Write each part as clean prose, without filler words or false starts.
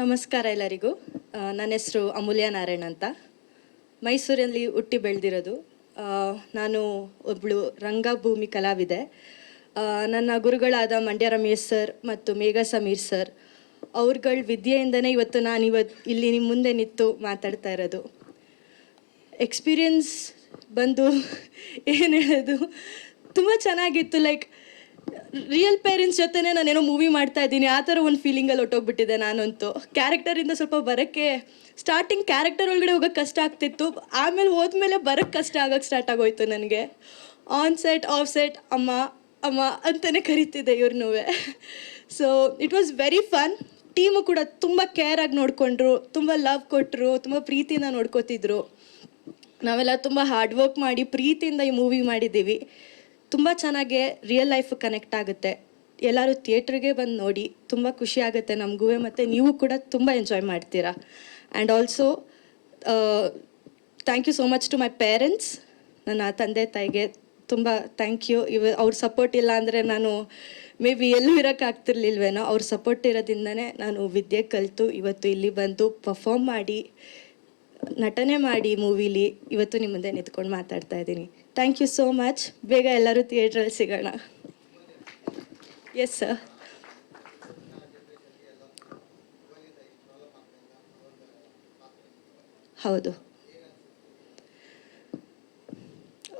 ನಮಸ್ಕಾರ ಎಲ್ಲರಿಗೂ. ನನ್ನ ಹೆಸರು ಅಮೂಲ್ಯ ನಾರಾಯಣ್ ಅಂತ. ಮೈಸೂರಲ್ಲಿ ಹುಟ್ಟಿ ಬೆಳೆದಿರೋದು. ನಾನು ಒಬ್ಬಳು ರಂಗಭೂಮಿ ಕಲಾವಿದೆ. ನನ್ನ ಗುರುಗಳಾದ ಮಂಡ್ಯ ರಮೇಶ್ ಸರ್ ಮತ್ತು ಮೇಘ ಸಮೀರ್ ಸರ್ ಅವ್ರುಗಳ ವಿದ್ಯೆಯಿಂದನೇ ಇವತ್ತು ಇಲ್ಲಿ ನಿಮ್ಮ ಮುಂದೆ ನಿಂತು ಮಾತಾಡ್ತಾ ಇರೋದು. ಎಕ್ಸ್ಪೀರಿಯನ್ಸ್ ಬಂದು ಏನು ಹೇಳೋದು, ತುಂಬ ಚೆನ್ನಾಗಿತ್ತು. ಲೈಕ್ ರಿಯಲ್ ಪೇರೆಂಟ್ಸ್ ಜೊತೆನೇ ನಾನೇನೋ ಮೂವಿ ಮಾಡ್ತಾ ಇದ್ದೀನಿ ಆ ಥರ ಒಂದು ಫೀಲಿಂಗಲ್ಲಿ ಹೊಟ್ಟೋಗ್ಬಿಟ್ಟಿದೆ ನಾನಂತೂ. ಕ್ಯಾರೆಕ್ಟರಿಂದ ಸ್ವಲ್ಪ ಬರೋಕ್ಕೆ ಸ್ಟಾರ್ಟಿಂಗ್ ಕ್ಯಾರೆಕ್ಟರ್ ಒಳಗಡೆ ಹೋಗೋಕ್ಕೆ ಕಷ್ಟ ಆಗ್ತಿತ್ತು, ಆಮೇಲೆ ಹೋದ್ಮೇಲೆ ಬರೋಕ್ಕೆ ಕಷ್ಟ ಆಗೋಕ್ಕೆ ಸ್ಟಾರ್ಟ್ ಆಗೋಯ್ತು ನನಗೆ. ಆನ್ ಸೆಟ್ ಆಫ್ ಸೆಟ್ ಅಮ್ಮ ಅಮ್ಮ ಅಂತಲೇ ಕರಿತಿದ್ದೆ ಇವ್ರನ್ನೂ. So it was very fun. Team ಕೂಡ ತುಂಬ ಕೇರಾಗಿ ನೋಡಿಕೊಂಡ್ರು, ತುಂಬ ಲವ್ ಕೊಟ್ಟರು, ತುಂಬ ಪ್ರೀತಿಯಿಂದ ನೋಡ್ಕೋತಿದ್ರು. ನಾವೆಲ್ಲ ತುಂಬ ಹಾರ್ಡ್ ವರ್ಕ್ ಮಾಡಿ ಪ್ರೀತಿಯಿಂದ ಈ ಮೂವಿ ಮಾಡಿದ್ದೀವಿ. ತುಂಬ ಚೆನ್ನಾಗೆ ರಿಯಲ್ ಲೈಫ್ ಕನೆಕ್ಟ್ ಆಗುತ್ತೆ. ಎಲ್ಲರೂ ಥಿಯೇಟ್ರಿಗೆ ಬಂದು ನೋಡಿ, ತುಂಬ ಖುಷಿ ಆಗುತ್ತೆ ನಮಗೂ, ಮತ್ತು ನೀವು ಕೂಡ ತುಂಬ ಎಂಜಾಯ್ ಮಾಡ್ತೀರಾ. And also thank you so much to my parents. ನನ್ನ ತಂದೆ ತಾಯಿಗೆ ತುಂಬ ಥ್ಯಾಂಕ್ ಯು. ಅವ್ರ ಸಪೋರ್ಟ್ ಇಲ್ಲ ಅಂದರೆ ನಾನು ಮೇ ಬಿ ಎಲ್ಲೂ ಇರೋಕ್ಕಾಗ್ತಿರ್ಲಿಲ್ವೇನೋ. ಅವ್ರ ಸಪೋರ್ಟ್ ಇರೋದ್ರಿಂದನೇ ನಾನು ವಿದ್ಯೆ ಕಲಿತು ಇವತ್ತು ಇಲ್ಲಿ ಬಂದು ಪರ್ಫಾರ್ಮ್ ಮಾಡಿ ನಟನೆ ಮಾಡಿ ಮೂವಿಲಿ ಇವತ್ತು ನಿಮ್ಮ ಮುಂದೆ ನಿಂತ್ಕೊಂಡು ಮಾತಾಡ್ತಾ ಇದ್ದೀನಿ. Thank you so much. ಬೇಗ ಎಲ್ಲರೂ ಥಿಯೇಟ್ರಲ್ಲಿ ಸಿಗೋಣ. Yes sir. ಹೌದು.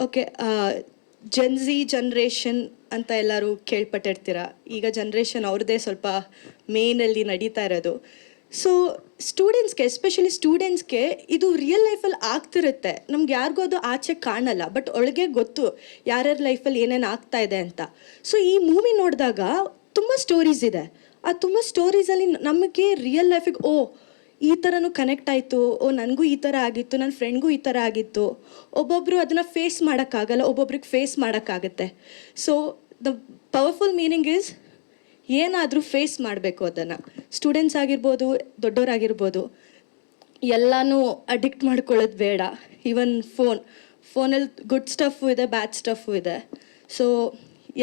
ಓಕೆ, ಜೆನ್ಝಿ ಜನ್ರೇಷನ್ ಅಂತ ಎಲ್ಲರೂ ಕೇಳ್ಪಟ್ಟಿರ್ತೀರ. ಈಗ ಜನ್ರೇಷನ್ ಅವ್ರದ್ದೇ ಸ್ವಲ್ಪ ಮೇನಲ್ಲಿ ನಡೀತಾ ಇರೋದು. ಸೊ ಸ್ಟೂಡೆಂಟ್ಸ್ಗೆ, ಎಸ್ಪೆಷಲಿ ಸ್ಟೂಡೆಂಟ್ಸ್ಗೆ ಇದು ರಿಯಲ್ ಲೈಫಲ್ಲಿ ಆಗ್ತಿರುತ್ತೆ. ನಮ್ಗೆ ಯಾರಿಗೂ ಅದು ಆಚೆ ಕಾಣಲ್ಲ, ಬಟ್ ಒಳಗೆ ಗೊತ್ತು ಯಾರ್ಯಾರ ಲೈಫಲ್ಲಿ ಏನೇನು ಆಗ್ತಾ ಇದೆ ಅಂತ. ಸೊ ಈ ಮೂವಿ ನೋಡಿದಾಗ ತುಂಬ ಸ್ಟೋರೀಸ್ ಇದೆ. ಆ ತುಂಬ ಸ್ಟೋರೀಸಲ್ಲಿ ನಮಗೆ ರಿಯಲ್ ಲೈಫಿಗೆ ಈ ಥರನೂ ಕನೆಕ್ಟ್ ಆಯಿತು, ನನಗೂ ಈ ಥರ ಆಗಿತ್ತು, ನನ್ನ ಫ್ರೆಂಡ್ಗೂ ಈ ಥರ ಆಗಿತ್ತು. ಒಬ್ಬೊಬ್ಬರು ಅದನ್ನು ಫೇಸ್ ಮಾಡೋಕ್ಕಾಗಲ್ಲ, ಒಬ್ಬೊಬ್ರಿಗೆ ಫೇಸ್ ಮಾಡೋಕ್ಕಾಗತ್ತೆ. So the powerful meaning is ಏನಾದರೂ ಫೇಸ್ ಮಾಡಬೇಕು ಅದನ್ನು. ಸ್ಟೂಡೆಂಟ್ಸ್ ಆಗಿರ್ಬೋದು, ದೊಡ್ಡವರಾಗಿರ್ಬೋದು, ಎಲ್ಲನೂ ಅಡಿಕ್ಟ್ ಮಾಡ್ಕೊಳ್ಳೋದು ಬೇಡ. ಈವನ್ ಫೋನಲ್ಲಿ ಗುಡ್ ಸ್ಟಫು ಇದೆ, ಬ್ಯಾಡ್ ಸ್ಟಫು ಇದೆ. ಸೊ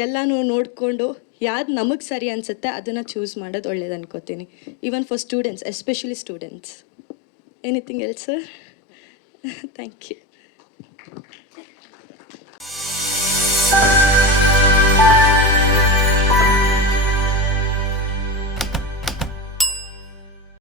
ಎಲ್ಲನೂ ನೋಡಿಕೊಂಡು ಯಾವ್ದು ನಮಗೆ ಸರಿ ಅನಿಸುತ್ತೆ ಅದನ್ನು ಚೂಸ್ ಮಾಡೋದು ಒಳ್ಳೇದು ಅನ್ಕೋತೀನಿ. Even for students, especially students. Anything else sir? Thank you.